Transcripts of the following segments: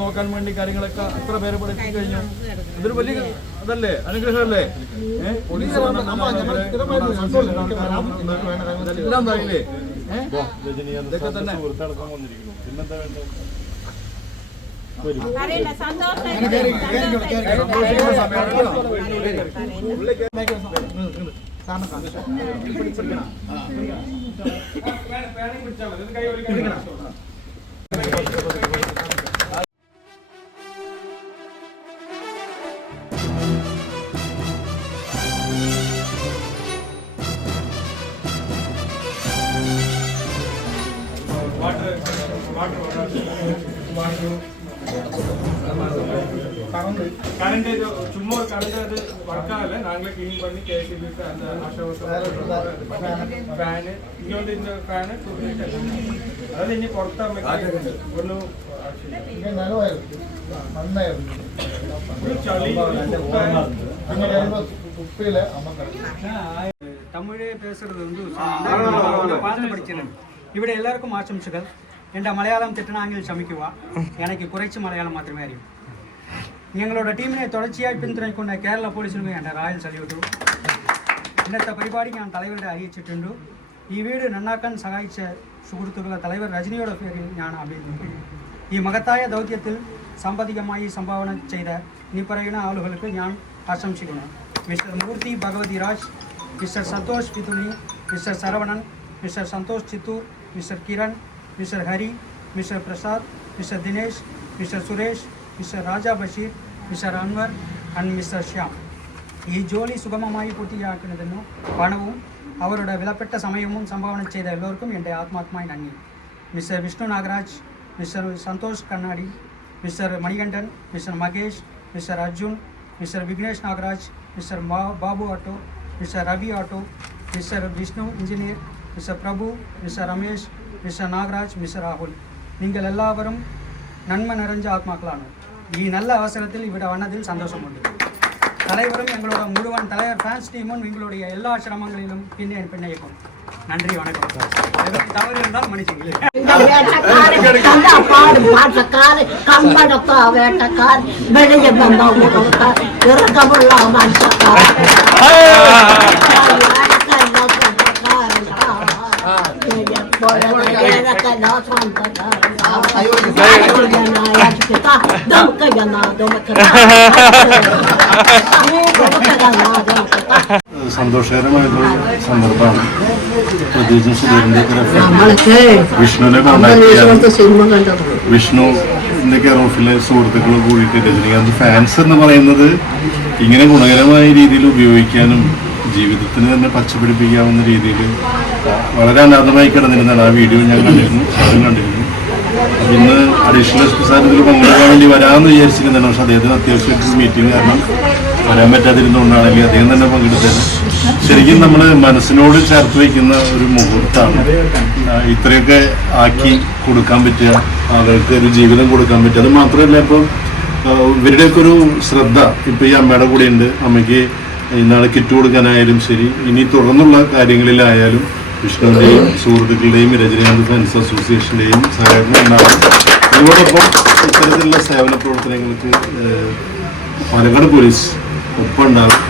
നോക്കാൻ വേണ്ടി കാര്യങ്ങളൊക്കെ എത്ര പേരെ പഠിപ്പിച്ചു കഴിഞ്ഞു. ഇതൊരു വലിയ അതല്ലേ, അനുഗ്രഹമല്ലേ? എല്ലാം തായില്ലേ? ഇതൊക്കെ തന്നെ கரண்ட் சும்மா ஒரு கரண்ட் அது ஒர்க் ஆகல. நாங்களே கிளீன் பண்ணி கேசிபி அந்த ഫാന് ഇങ്ങോട്ട് ഇതിന്റെ ഫാന് അതായത് ഇനി പുറത്താകുമ്പോൾ ഒന്നും തമിഴ് പേசுறது வந்து பார்த்து படிக்கிறேன். ഇവിടെ എല്ലാവർക്കും ആശംസകൾ. എൻ്റെ മലയാളം തെറ്റണമെങ്കിൽ ക്ഷമിക്കുക. എനിക്ക് കുറച്ച് മലയാളം മാത്രമേ അറിയൂ. ഞങ്ങളുടെ ടീമിനെ തുടർച്ചയായി പിന്തുണയ്ക്കുന്ന കേരള പോലീസിനും എൻ്റെ റോയൽ സല്യൂട്ട്. ഇന്നത്തെ പരിപാടി ഞാൻ തലവരുടെ അറിയിച്ചിട്ടുണ്ട്. ഈ വീട് നന്നാക്കാൻ സഹായിച്ച സുഹൃത്തുക്കളെ തലവർ രജനിയുടെ പേരിൽ ഞാൻ അഭിനന്ദിക്കുന്നു. ഈ മഹത്തായ ദൗത്യത്തിൽ സാമ്പത്തികമായി സംഭാവന ചെയ്ത ഇനി പറയുന്ന ആളുകൾക്ക് ഞാൻ ആശംസിക്കുന്നു. Mister Murthy Bhagavathi Raj, mister Santhosh Pithuni, mister Saravanan, mister Santhosh Chittoor, mister Kiran, mister Hari, mister Prasad, mister Dinesh, mister Suresh, mister Raja Basheer, mister Anwar and mister Shyam. ഈ ജോലി സുഗമമായി പൂർത്തിയാക്കുന്നതിന് പണവും അവരുടെ വിലപ്പെട്ട സമയവും സംഭാവന ചെയ്ത എല്ലാവർക്കും എൻ്റെ ആത്മാത്മായ നന്ദി. Mister Vishnu Nagaraj, mister Santhosh Kannadi, mister Manikandan, mister Makesh, mister Arjun, mister Vignesh Nagaraj, mister Babu auto, mister Ravi auto, mister Vishnu engineer, mister Prabhu, mister Ramesh, mister Nagaraj, mister Rahul, നിങ്ങൾ എല്ലാവരും നന്മ നിറഞ്ഞ ആത്മാക്കളാണ്. ഈ നല്ല അവസരത്തിൽ ഇവിടെ വന്നതിൽ സന്തോഷമുണ്ട്. தலைவரும் எங்களோட முழுவன் தலைவர் ஃபேன்ஸ் டீமும் எங்களுடைய எல்லா சிரமங்களிலும் பின்னேக்கும். நன்றி, வணக்கம். தவறு இருந்தால் மன்னிச்சுங்களேன். സന്തോഷകരമായിട്ടുള്ള സന്ദർഭമാണ്. പ്രത്യേകിച്ചും സുധീറിന്റെ വിഷ്ണുവിനെ കോണ്ടാക്ട് ചെയ്യാൻ വിഷ്ണുവിന്റെ കെയർ ഓഫിലെ സുഹൃത്തുക്കൾ കൂടിയിട്ട് രജനീകാന്ത് ഫാൻസ് എന്ന് പറയുന്നത് ഇങ്ങനെ ഗുണകരമായ രീതിയിൽ ഉപയോഗിക്കാനും ജീവിതത്തിന് തന്നെ പച്ചപിടിപ്പിക്കാവുന്ന രീതിയിൽ വളരെ അനാഥമായി കിടന്നിരുന്നതാണ്. ആ വീഡിയോ ഞാൻ കണ്ടിരുന്നു, സാറും കണ്ടിരുന്നു. അപ്പം ഇന്ന് അഡീഷണൽ സാർ ഇതിൽ പങ്കെടുക്കാൻ വേണ്ടി വരാമെന്ന് വിചാരിച്ചിരുന്നതാണ്. പക്ഷെ അദ്ദേഹത്തിന് അത്യാവശ്യമായിട്ട് മീറ്റിംഗ് കാരണം വരാൻ പറ്റാതിരുന്നുകൊണ്ടാണ്, അല്ലെങ്കിൽ അദ്ദേഹം തന്നെ പങ്കെടുത്തത്. ശരിക്കും നമ്മൾ മനസ്സിനോട് ചേർത്ത് വയ്ക്കുന്ന ഒരു മുഹൂർത്തമാണ്. ഇത്രയൊക്കെ ആക്കി കൊടുക്കാൻ പറ്റുക, ആളുകൾക്ക് ഒരു ജീവിതം കൊടുക്കാൻ പറ്റുക. അത് മാത്രമല്ല, ഇപ്പം ഇവരുടെയൊക്കെ ഒരു ശ്രദ്ധ ഇപ്പം ഈ അമ്മയുടെ കൂടെ ഉണ്ട്. അമ്മയ്ക്ക് ഇന്നാളെ കിറ്റ് കൊടുക്കാനായാലും ശരി, ഇനി തുടർന്നുള്ള കാര്യങ്ങളിലായാലും വിഷ്ണുവിൻ്റെയും സുഹൃത്തുക്കളുടെയും രജനീകാന്ത് ഫാൻസ് അസോസിയേഷൻ്റെയും സഹകരണം ഉണ്ടാകും. അതോടൊപ്പം ഇത്തരത്തിലുള്ള സേവന പ്രവർത്തനങ്ങൾക്ക് പാലക്കാട് പോലീസ് ഒപ്പം ഉണ്ടാകും.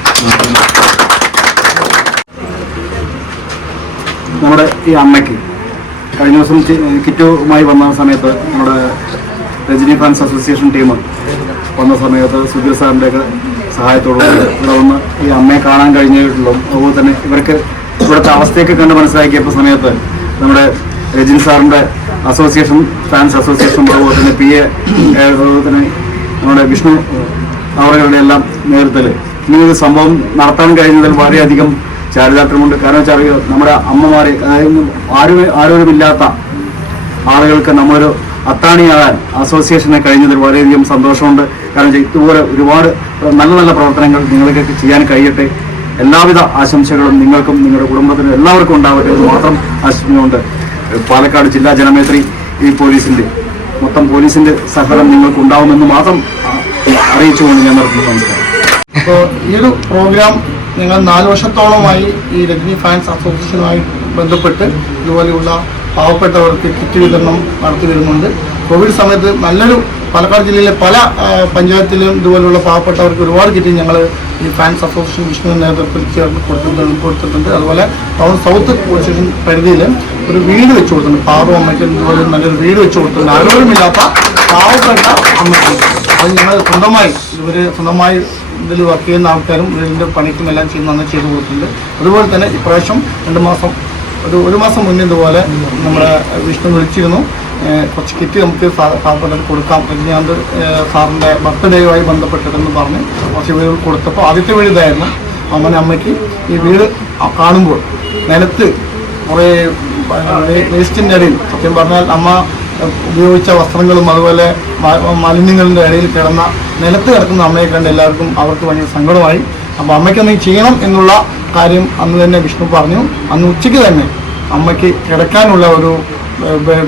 നമ്മുടെ ഈ അമ്മയ്ക്ക് കഴിഞ്ഞ ദിവസം കിറ്റുമായി വന്ന സമയത്ത് നമ്മുടെ രജനി ഫാൻസ് അസോസിയേഷൻ ടീം വന്ന സമയത്ത് സുധീർ സാറിൻ്റെയൊക്കെ സഹായത്തോടെ ഇവിടെ വന്ന് ഈ അമ്മയെ കാണാൻ കഴിഞ്ഞിട്ടുള്ളൂ. അതുപോലെ തന്നെ ഇവർക്ക് ഇവിടുത്തെ അവസ്ഥയൊക്കെ കണ്ട് മനസ്സിലാക്കിയപ്പോൾ സമയത്ത് നമ്മുടെ രജനി സാറിൻ്റെ അസോസിയേഷൻ ഫാൻസ് അസോസിയേഷൻ അതുപോലെ തന്നെ PA അതുപോലെ തന്നെ നമ്മുടെ വിഷ്ണു അവരുടെ എല്ലാം നേതൃത്വത്തിൽ ഇങ്ങനൊരു സംഭവം നടത്താൻ കഴിഞ്ഞതിൽ വളരെയധികം ചാരിതാർത്ഥ്യമുണ്ട്. കാരണം വെച്ചാൽ നമ്മുടെ അമ്മമാരെ അതായത് ആരോഗ്യമില്ലാത്ത ആളുകൾക്ക് നമ്മളൊരു അത്താണിയാകാൻ അസോസിയേഷനെ കഴിഞ്ഞതിൽ വളരെയധികം സന്തോഷമുണ്ട്. കാരണം ഇതുപോലെ ഒരുപാട് നല്ല നല്ല പ്രവർത്തനങ്ങൾ നിങ്ങൾക്കൊക്കെ ചെയ്യാൻ കഴിയട്ടെ. എല്ലാവിധ ആശംസകളും നിങ്ങൾക്കും നിങ്ങളുടെ കുടുംബത്തിനും എല്ലാവർക്കും ഉണ്ടാവട്ടെ എന്ന് മാത്രം ആശംസിച്ചുകൊണ്ട് പാലക്കാട് ജില്ലാ ജനമേത്രി ഈ പോലീസിൻ്റെ മൊത്തം പോലീസിൻ്റെ സഹകരണം നിങ്ങൾക്ക് ഉണ്ടാവുമെന്ന് മാത്രം അറിയിച്ചുകൊണ്ട് ഞാൻ നടത്തുന്നു. നമസ്കാരം. അപ്പോൾ ഈ ഒരു പ്രോഗ്രാം ഞങ്ങൾ 4 വർഷത്തോളമായി ഈ രജനി ഫാൻസ് അസോസിയേഷനുമായി ബന്ധപ്പെട്ട് ഇതുപോലെയുള്ള പാവപ്പെട്ടവർക്ക് കിറ്റ് വിതരണം നടത്തി വരുന്നുണ്ട്. കോവിഡ് സമയത്ത് നല്ലൊരു പാലക്കാട് ജില്ലയിലെ പല പഞ്ചായത്തിലും ഇതുപോലുള്ള പാവപ്പെട്ടവർക്ക് ഒരുപാട് കിറ്റ് ഞങ്ങൾ ഈ ഫാൻസ് അസോസിയേഷൻ വിഷ്ണു നേതൃത്വത്തിൽ ചേർന്ന് കൊടുത്തിട്ടുണ്ട്. അതുപോലെ ടൗൺ സൗത്ത് പോലീസ് സ്റ്റേഷൻ പരിധിയിൽ ഒരു വീട് വെച്ച് കൊടുത്തിട്ടുണ്ട്. പാവം അമ്മയ്ക്ക് ഇതുപോലെ നല്ലൊരു വീട് വെച്ച് കൊടുത്തിട്ടുണ്ട്. ആരോഗ്യമില്ലാത്ത പാവപ്പെട്ട അമ്മയ്ക്ക് അത് ഞങ്ങൾ സ്വന്തമായി ഇതിൽ വർക്ക് ചെയ്യുന്ന ആൾക്കാരും ഇതിൻ്റെ പണിക്കും എല്ലാം ചെയ്തു കൊടുത്തിട്ടുണ്ട്. അതുപോലെ തന്നെ ഇപ്രാവശ്യം ഒരു മാസം മുന്നേ ഇതുപോലെ നമ്മുടെ വിഷ്ണു വിളിച്ചിരുന്നു. കുറച്ച് കിറ്റ് നമുക്ക് പാവപ്പെട്ടവർക്ക് കൊടുക്കാം. രജനീകാന്ത് സാറിൻ്റെ ബർത്ത്ഡേയുമായി ബന്ധപ്പെട്ടിട്ടെന്ന് പറഞ്ഞ് കുറച്ച് വീടുകൾ കൊടുത്തപ്പോൾ ആദ്യത്തെ വീട് ഇതായിരുന്നു. അങ്ങനെ അമ്മയ്ക്ക് ഈ വീട് കാണുമ്പോൾ നിലത്ത് കുറേ വേസ്റ്റിൻ്റെ ഇടയിൽ സത്യം പറഞ്ഞാൽ അമ്മ ഉപയോഗിച്ച വസ്ത്രങ്ങളും അതുപോലെ മാലിന്യങ്ങളുടെ ഇടയിൽ നിലത്ത് കിടക്കുന്ന അമ്മയെ കണ്ട് എല്ലാവർക്കും അവർക്ക് ഭയങ്കര സങ്കടമായി. അപ്പോൾ അമ്മയ്ക്ക് എന്തെങ്കിലും ചെയ്യണം എന്നുള്ള കാര്യം അന്ന് തന്നെ വിഷ്ണു പറഞ്ഞു. അന്ന് ഉച്ചയ്ക്ക് തന്നെ അമ്മയ്ക്ക് കിടക്കാനുള്ള ഒരു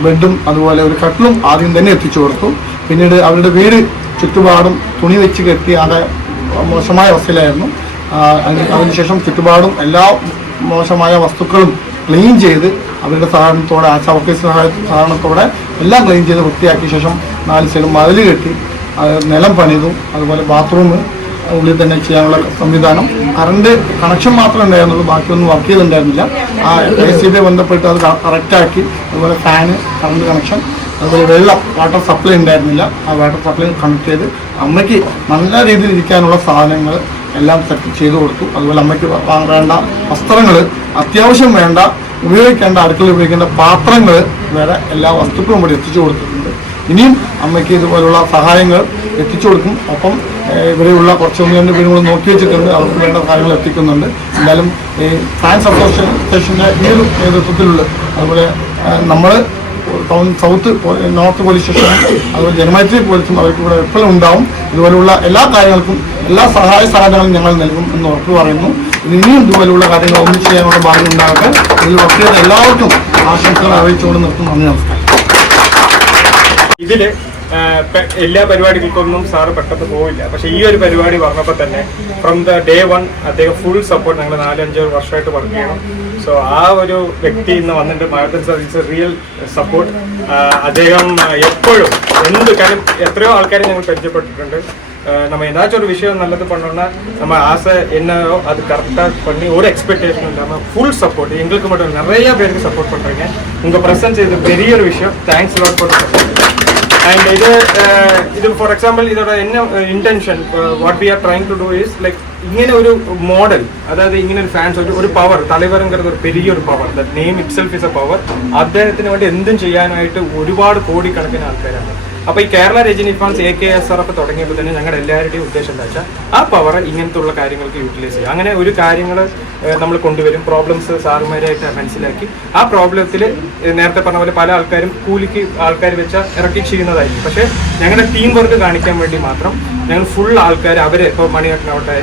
ബെഡും അതുപോലെ ഒരു കട്ടിലും ആദ്യം തന്നെ എത്തിച്ചു കൊടുത്തു. പിന്നീട് അവരുടെ വീട് ചുറ്റുപാടും തുണി വെച്ച് കെട്ടി ആകെ മോശമായ അവസ്ഥയിലായിരുന്നു. അതിനുശേഷം ചുറ്റുപാടും എല്ലാ മോശമായ വസ്തുക്കളും ക്ലീൻ ചെയ്ത് അവരുടെ സഹായത്തോടെ സഹായത്തോടെ എല്ലാം ക്ലീൻ ചെയ്ത് വൃത്തിയാക്കിയ ശേഷം 4 സൈഡും മതിൽ കെട്ടി നിലം പണിതു. അതുപോലെ ബാത്റൂം ഉള്ളിൽ തന്നെ ചെയ്യാനുള്ള സംവിധാനം. കറണ്ട് കണക്ഷൻ മാത്രമേ ഉണ്ടായിരുന്നുള്ളൂ, ബാക്കിയൊന്നും വർക്ക് ചെയ്തിട്ടുണ്ടായിരുന്നില്ല. ആ AC ബന്ധപ്പെട്ട് അത് കറക്റ്റാക്കി. അതുപോലെ ഫാന്, കറണ്ട് കണക്ഷൻ, അതുപോലെ വാട്ടർ സപ്ലൈ ഉണ്ടായിരുന്നില്ല. ആ വാട്ടർ സപ്ലൈ കണക്ട് ചെയ്ത് അമ്മയ്ക്ക് നല്ല രീതിയിൽ ഇരിക്കാനുള്ള സാധനങ്ങൾ എല്ലാം സെറ്റ് ചെയ്തു കൊടുത്തു. അതുപോലെ അമ്മയ്ക്ക് വേണ്ട വസ്ത്രങ്ങൾ, അത്യാവശ്യം വേണ്ട ഉപയോഗിക്കേണ്ട അടുക്കളയിൽ ഉപയോഗിക്കേണ്ട പാത്രങ്ങൾ വരെ എല്ലാ വസ്തുക്കളും കൂടി എത്തിച്ചു കൊടുത്തിട്ടുണ്ട്. ഇനിയും അമ്മയ്ക്ക് ഇതുപോലുള്ള സഹായങ്ങൾ എത്തിച്ചു കൊടുക്കും. ഒപ്പം ഇവിടെയുള്ള കുറച്ച് 1-2 പേരും കൂടി നോക്കി വെച്ചിട്ടുണ്ട്. അവർക്ക് വേണ്ട കാര്യങ്ങൾ എത്തിക്കുന്നുണ്ട്. എന്തായാലും ഈ ഫാൻസ് അസോസിയേഷൻ്റെ ഈ ഒരു നേതൃത്വത്തിലുള്ള അതുപോലെ നമ്മൾ ടൗൺ സൗത്ത് നോർത്ത് പോലീസ് സ്റ്റേഷനും അതുപോലെ ജനമൈത്രി പോലീസും അവർക്ക് ഇവിടെ എപ്പോഴും ഉണ്ടാവും. ഇതുപോലുള്ള എല്ലാ കാര്യങ്ങൾക്കും എല്ലാ സഹായ സഹകരണങ്ങളും ഞങ്ങൾ നൽകും എന്ന് ഉറപ്പ് പറയുന്നു. ഇനിയും ഇതുപോലുള്ള കാര്യങ്ങൾ ഒന്നിച്ച് ചെയ്യാനുള്ള ഭാഗ്യം ഉണ്ടാകട്ടെ. ഇതിൽ വർക്ക് ചെയ്ത എല്ലാവർക്കും ആശംസകൾ അറിയിച്ചുകൊണ്ട് നിർത്തുന്നു. നന്ദി, നമസ്കാരം. ഇതില് എല്ലാ പരിപാടികൾക്കൊന്നും സാറ് പെട്ടെന്ന് പോവില്ല. പക്ഷെ ഈ ഒരു പരിപാടി പറഞ്ഞപ്പോൾ തന്നെ ഫ്രം ദ ഡേ 1 അദ്ദേഹം ഫുൾ സപ്പോർട്ട്. ഞങ്ങൾ 4-5 വർഷമായിട്ട് വർക്ക് ചെയ്യണം. സോ ആ ഒരു വ്യക്തി ഇന്ന് വന്നിട്ട് മാരത്തൺ സർവീസ് റിയൽ സപ്പോർട്ട്. അദ്ദേഹം എപ്പോഴും കാര്യം എത്രയോ ആൾക്കാരെ ഞങ്ങൾ പരിചയപ്പെട്ടിട്ടുണ്ട്. நம்ம ஏதாச்சும் ஒரு விஷயம் நல்லது பண்ணோம்னா நம்ம ஆசை என்னவோ அது கரெக்டாக பண்ணி ஒரு எக்ஸ்பெக்டேஷன் இல்லாமல் ஃபுல் சப்போர்ட். எங்களுக்கு மட்டும் நிறைய பேருக்கு சப்போர்ட் பண்ணுறீங்க. உங்கள் ப்ரெசன்ஸ் இது பெரிய ஒரு விஷயம். Thanks lot for support. And ഇത് ഫോർ എക്സാമ്പിൾ ഇതോടെ intention what we are trying to do is like ഇങ്ങനെ ഒരു മോഡൽ, അതായത് ഇങ്ങനെ ഒരു ഫാൻസ് ഒരു പവർ തലവരങ്കരുത് ഒരു പെരിയൊരു power. That name itself is a power. അദ്ദേഹത്തിന് വേണ്ടി എന്തും ചെയ്യാനായിട്ട് ഒരുപാട് കോടിക്കണക്കിന് ആൾക്കാരാണ്. അപ്പോൾ ഈ കേരള രജനി ഫാൻസ് AKSRF തുടങ്ങിയപ്പോൾ തന്നെ ഞങ്ങളുടെ എല്ലാവരുടെയും ഉദ്ദേശം എന്താ വെച്ചാൽ ആ പവർ ഇങ്ങനത്തുള്ള കാര്യങ്ങൾക്ക് യൂട്ടിലൈസ് ചെയ്യുക. അങ്ങനെ ഒരു കാര്യങ്ങൾ നമ്മൾ കൊണ്ടുവരും. പ്രോബ്ലംസ് സാറുമാരായിട്ട് മനസ്സിലാക്കി ആ പ്രോബ്ലത്തിൽ നേരത്തെ പറഞ്ഞ പോലെ പല ആൾക്കാരും കൂലിക്ക് ആൾക്കാർ വെച്ചാൽ ഇറക്കി ചെയ്യുന്നതായിരിക്കും. പക്ഷേ ഞങ്ങളുടെ ടീം വർക്ക് കാണിക്കാൻ വേണ്ടി മാത്രം ഞങ്ങൾ ഫുൾ ആൾക്കാർ അവരെ ഇപ്പോൾ മണികണ്ഠനാവട്ടെ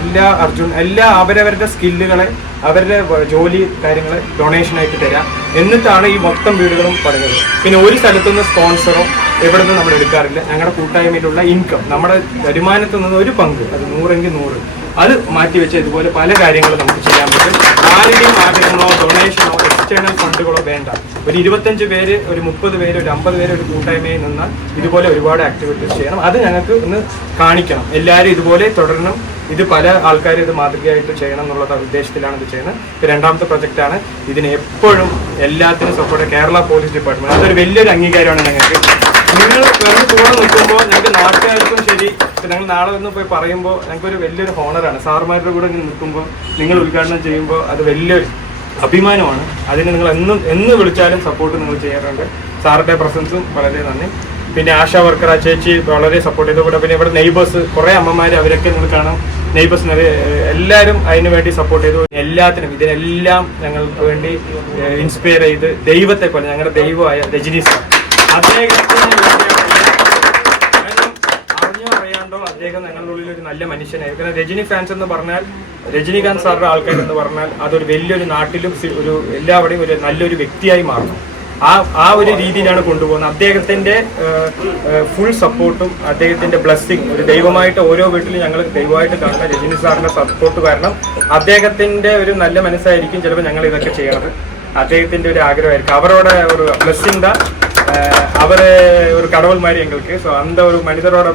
എല്ലാ അവരവരുടെ സ്കില്ലുകളെ അവരുടെ ജോലി കാര്യങ്ങൾ ഡൊണേഷനായിട്ട് തരാം. എന്നിട്ടാണ് ഈ മൊത്തം വീടുകളും പണിഞ്ഞത്. പിന്നെ ഒരു സ്ഥലത്തുനിന്ന് സ്പോൺസറോ എവിടെ നിന്ന് നമ്മൾ എടുക്കാറില്ല. ഞങ്ങളുടെ കൂട്ടായ്മയിലുള്ള ഇൻകം, നമ്മുടെ വരുമാനത്തിൽ നിന്ന് ഒരു പങ്ക്, അത് 100-എങ്കിൽ 100 അത് മാറ്റിവെച്ച് ഇതുപോലെ പല കാര്യങ്ങളും നമുക്ക് ചെയ്യാൻ പറ്റും. ആരുടെയും ആഗ്രഹങ്ങളോ ഡൊണേഷനോ എക്സ്റ്റേണൽ ഫണ്ടുകളോ വേണ്ട. ഒരു 25 പേര്, ഒരു 30 പേര്, ഒരു 50 പേര് ഒരു കൂട്ടായ്മയിൽ നിന്നാൽ ഇതുപോലെ ഒരുപാട് ആക്ടിവിറ്റീസ് ചെയ്യണം. അത് ഞങ്ങൾക്ക് ഒന്ന് കാണിക്കണം. എല്ലാവരും ഇതുപോലെ തുടരണം. ഇത് പല ആൾക്കാരും ഇത് മാതൃകയായിട്ട് ചെയ്യണം എന്നുള്ള ഉദ്ദേശത്തിലാണ് ഇത് ചെയ്യുന്നത്. രണ്ടാമത്തെ പ്രൊജക്റ്റാണ്. ഇതിന് എപ്പോഴും എല്ലാത്തിനും സപ്പോർട്ട് കേരള പോലീസ് ഡിപ്പാർട്ട്മെന്റ്, അതൊരു വലിയൊരു അംഗീകാരമാണ് ഞങ്ങൾക്ക്. നിങ്ങൾ വേറെ കൂടെ നിൽക്കുമ്പോൾ ഞങ്ങൾക്ക് നാട്ടുകാർക്കും ശരി, ഞങ്ങൾ നാളെ ഒന്ന് പോയി പറയുമ്പോൾ ഞങ്ങൾക്കൊരു വലിയൊരു ഹോണറാണ്. സാറുമാരുടെ കൂടെ നിൽക്കുമ്പോൾ നിങ്ങൾ ഉദ്ഘാടനം ചെയ്യുമ്പോൾ അത് വലിയൊരു അഭിമാനമാണ്. അതിന് നിങ്ങൾ എന്ന് വിളിച്ചാലും സപ്പോർട്ട് നിങ്ങൾ ചെയ്യാറുണ്ട്. സാറിൻ്റെ പ്രസൻസും വളരെ നന്ദി. പിന്നെ ആശാ വർക്കർ ആ ചേച്ചി വളരെ സപ്പോർട്ട് ചെയ്തു. കൂടെ പിന്നെ ഇവിടെ നെയ്ബേഴ്സ് കുറേ അമ്മമാർ, അവരൊക്കെ നിങ്ങൾ കാണാം, നെയ്ബേഴ്സിന് എല്ലാവരും അതിന് വേണ്ടി സപ്പോർട്ട് ചെയ്തു. എല്ലാത്തിനും ഇതിനെല്ലാം ഞങ്ങൾക്ക് വേണ്ടി ഇൻസ്പയർ ചെയ്ത് ദൈവത്തെ പോലെ ഞങ്ങളുടെ ദൈവമായ രജനി സാർ, അദ്ദേഹത്തിന് അറിഞ്ഞോ അറിയാണ്ടോ അദ്ദേഹം ഞങ്ങളുടെ ഉള്ളിൽ ഒരു നല്ല മനുഷ്യനായി. കാരണം രജനി ഫാൻസ് എന്ന് പറഞ്ഞാൽ, രജനികാന്ത് സാറിന്റെ ആൾക്കാർ എന്ന് പറഞ്ഞാൽ അതൊരു വലിയൊരു നാട്ടിലും ഒരു എല്ലാവരുടെയും ഒരു നല്ലൊരു വ്യക്തിയായി മാറണം. ആ ഒരു രീതിയിലാണ് കൊണ്ടുപോകുന്നത്. അദ്ദേഹത്തിന്റെ ഫുൾ സപ്പോർട്ടും അദ്ദേഹത്തിന്റെ ബ്ലെസ്സിങ് ഒരു ദൈവമായിട്ട് ഓരോ വീട്ടിലും ഞങ്ങൾ ദൈവമായിട്ട് കാണുന്ന രജനി സാറിന്റെ സപ്പോർട്ട് കാരണം അദ്ദേഹത്തിന്റെ ഒരു നല്ല മനസ്സായിരിക്കും ചിലപ്പോൾ ഞങ്ങൾ ഇതൊക്കെ ചെയ്യണത്. അദ്ദേഹത്തിന്റെ ഒരു ആഗ്രഹമായിരിക്കും, അവരോட ஒரு பிளெஸிங் தான், அவர் ஒரு கடவுள் மாதிரி எங்களுக்கு. ஸோ அந்த ஒரு மனிதரோட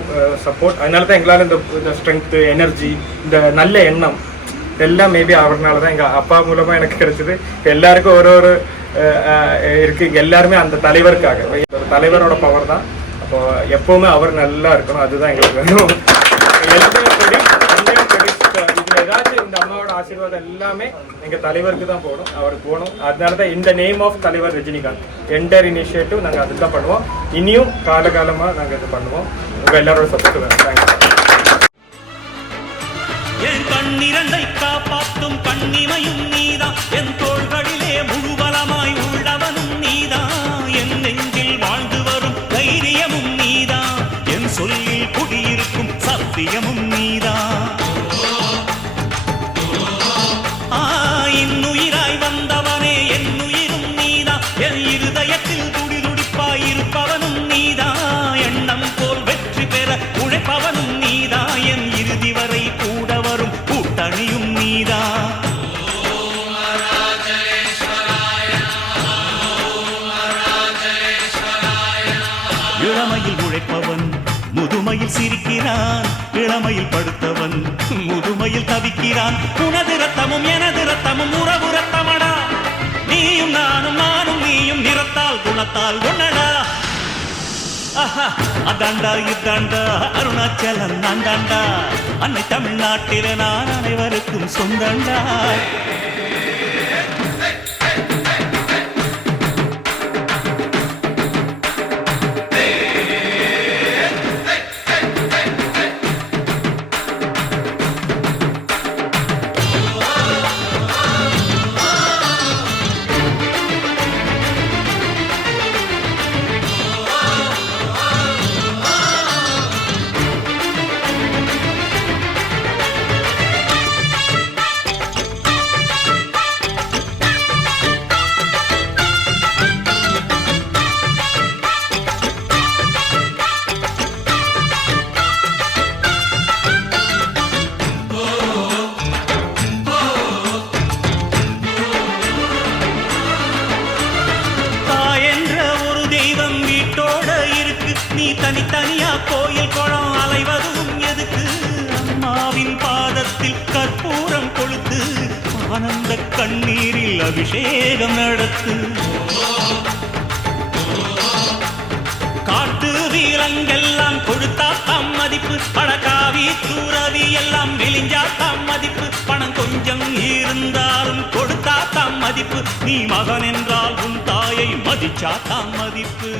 சப்போர்ட், அதனால தான் எங்களால் இந்த ஸ்ட்ரென்த்து, எனர்ஜி, இந்த நல்ல எண்ணம் எல்லாம் மேபி அவர்னால தான் எங்கள் அப்பா மூலமாக எனக்கு கிடைச்சது. எல்லாருக்கும் ஒரு இருக்கு, எல்லாருமே அந்த தலைவருக்காக, ஒரு தலைவரோட பவர் தான். அப்போ எப்பவுமே அவர் நல்லா இருக்கணும், அதுதான் எங்களுக்கு வேணும். ஏதாச்சும் இந்த அம்மாவோட ஆசீர்வாதம் எல்லாமே எங்க தலைவருக்கு தான் போகணும், அவருக்கு போகணும். அதனாலதான் இந்த நேம் ஆஃப் தலைவர் ரஜினிகாந்த் என்டர் இனிஷியேட்டிவ் நாங்க அதுதான் பண்ணுவோம். இனியும் காலகாலமா நாங்க இது பண்ணுவோம். உங்க எல்லாரோட சப்போர்ட் வேணும். தேங்க்ஸ். என் கண்ணிரண்டை காப்பாற்றும் கண்ணிமையும் நீதான், என் தோள்களிலே முழுபலமாய் உள்ளவனும் நீதான், என் நெஞ்சில் வாழ்ந்து வரும் தைரியமும் நீதான், என் சொல்லில் குடியிருக்கும் சத்தியமும் நீதான். இன்னுயிராய் வந்தவனே என் உயிரும் நீதான், என் இருதயத்தில் துடிதுடிப்பாய் இருப்பவனும் நீதான், எண்ணம் போல் வெற்றி பெற உழைப்பவனும் நீதான், என் இறுதி வரை கூட வரும் கூட்டணியும் நீதான். இளமையில் உழைப்பவன் முதுமையில் சிரிக்கிறான், இளமையில் படுத்தவன் முதுமையில் தவிக்கிறான். உனது ரத்தமும் எனது ரத்தமும் உறவு ரத்தமடா, நீயும் நானும் நானும் நீயும் நிறத்தால் குணத்தால் ஒன்னடா. அதாண்டா இதாண்டா அருணாச்சலம் நான்தாண்டா, அன்னை தமிழ்நாட்டில நான் அனைவருக்கும் சொந்தண்டா. தனித்தனியா கோயில் குளம் அலைவதும் எதுக்கு, அம்மாவின் பாதத்தில் கற்பூரம் கொளுத்து ஆனந்த கண்ணீரில் அபிஷேகம் நடத்து. காட்டு வீரங்கெல்லாம் கொடுத்தா தம் மதிப்பு, பணக்காவி தூரவி எல்லாம் மெலிஞ்சா தம் மதிப்பு, பணம் கொஞ்சம் இருந்தாலும் கொடுத்தா தம் மதிப்பு, நீ மகன் என்றால் உன் தாயை மதிச்சா தம் மதிப்பு.